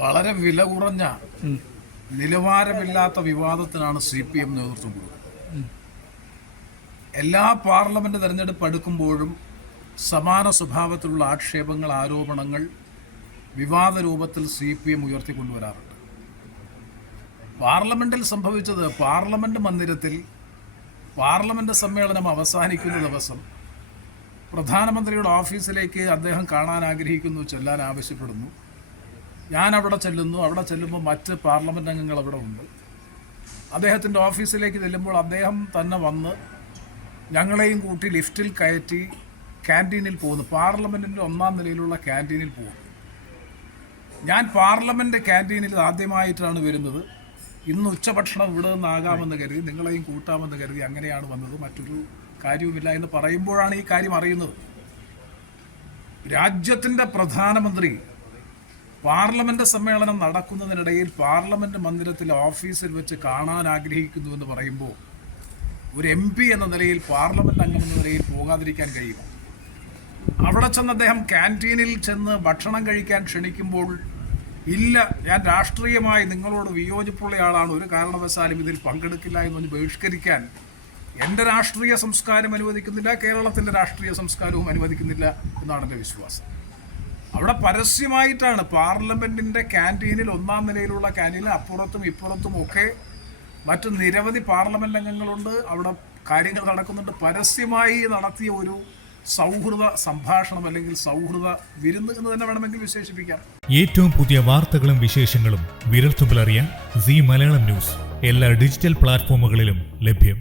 വളരെ വില കുറഞ്ഞ നിലവാരമില്ലാത്ത വിവാദത്തിനാണ് സി പി എം നേതൃത്വം കൊടുക്കുന്നത്. എല്ലാ പാർലമെന്റ് തെരഞ്ഞെടുപ്പ് അടുക്കുമ്പോഴും സമാന സ്വഭാവത്തിലുള്ള ആക്ഷേപങ്ങൾ ആരോപണങ്ങൾ വിവാദ രൂപത്തിൽ സി പി എം ഉയർത്തിക്കൊണ്ടുവരാറുണ്ട്. പാർലമെന്റിൽ സംഭവിച്ചത് പാർലമെന്റ് മന്ദിരത്തിൽ പാർലമെന്റ് സമ്മേളനം അവസാനിക്കുന്ന ദിവസം പ്രധാനമന്ത്രിയുടെ ഓഫീസിലേക്ക് അദ്ദേഹം കാണാൻ ആഗ്രഹിക്കുന്നു ചെല്ലാൻ ആവശ്യപ്പെടുന്നു. ഞാൻ അവിടെ ചെല്ലുന്നു. അവിടെ ചെല്ലുമ്പോൾ മറ്റ് പാർലമെന്റ് അംഗങ്ങൾ അവിടെ ഉണ്ട്. അദ്ദേഹത്തിന്റെ ഓഫീസിലേക്ക് ചെല്ലുമ്പോൾ അദ്ദേഹം തന്നെ വന്ന് ഞങ്ങളെയും കൂട്ടി ലിഫ്റ്റിൽ കയറ്റി ക്യാന്റീനിൽ പോകുന്നു. പാർലമെന്റിന്റെ ഒന്നാം നിലയിലുള്ള ക്യാന്റീനിൽ പോകുന്നു. ഞാൻ പാർലമെന്റ് ക്യാന്റീനിൽ ആദ്യമായിട്ടാണ് വരുന്നത്. ഇന്ന് ഉച്ചഭക്ഷണം ഇവിടെ നിന്നാകാമെന്ന് കരുതി നിങ്ങളെയും കൂട്ടാമെന്ന് കരുതി അങ്ങനെയാണ് വന്നത്. മറ്റൊരു കാര്യവുമില്ല എന്ന് പറയുമ്പോഴാണ് ഈ കാര്യം അറിയുന്നത്. രാജ്യത്തിന്റെ പ്രധാനമന്ത്രി പാർലമെന്റ് സമ്മേളനം നടക്കുന്നതിനിടയിൽ പാർലമെന്റ് മന്ദിരത്തിലെ ഓഫീസിൽ വെച്ച് കാണാൻ ആഗ്രഹിക്കുന്നു എന്ന് പറയുമ്പോൾ ഒരു എം പി എന്ന നിലയിൽ പാർലമെന്റ് അംഗം എന്ന നിലയിൽ പോകാതിരിക്കാൻ കഴിയുമോ അവിടെ ചെന്ന് അദ്ദേഹം ക്യാന്റീനിൽ ചെന്ന് ഭക്ഷണം കഴിക്കാൻ ക്ഷണിക്കുമ്പോൾ ഇല്ല ഞാൻ രാഷ്ട്രീയമായി നിങ്ങളോട് വിയോജിപ്പുള്ള ആളാണ് ഒരു കാരണവശാലും ഇതിൽ പങ്കെടുക്കില്ല എന്ന് പറഞ്ഞ് ബഹിഷ്കരിക്കാൻ എന്റെ രാഷ്ട്രീയ സംസ്കാരം അനുവദിക്കുന്നില്ല കേരളത്തിന്റെ രാഷ്ട്രീയ സംസ്കാരവും അനുവദിക്കുന്നില്ല എന്നാണ് എന്റെ വിശ്വാസം. അവിടെ പരസ്യമായിട്ടാണ് പാർലമെന്റിന്റെ ക്യാന്റീനിൽ ഒന്നാം നിലയിലുള്ള ക്യാന്റീനിൽ അപ്പുറത്തും ഇപ്പുറത്തും ഒക്കെ മറ്റു നിരവധി പാർലമെന്റ് അംഗങ്ങളുണ്ട്. അവിടെ കാര്യങ്ങൾ നടക്കുന്നുണ്ട്. പരസ്യമായി നടത്തിയ ഒരു സൗഹൃദ സംഭാഷണം അല്ലെങ്കിൽ സൗഹൃദ വിരുന്ന് എന്ന് തന്നെ വേണമെങ്കിൽ വിശേഷിപ്പിക്കാം. ഏറ്റവും പുതിയ വാർത്തകളും വിശേഷങ്ങളും വിരൽത്തുമ്പിലറിയാൻ സി മലയാളം ന്യൂസ്. എല്ലാ ഡിജിറ്റൽ പ്ലാറ്റ്ഫോമുകളിലും ലഭ്യം.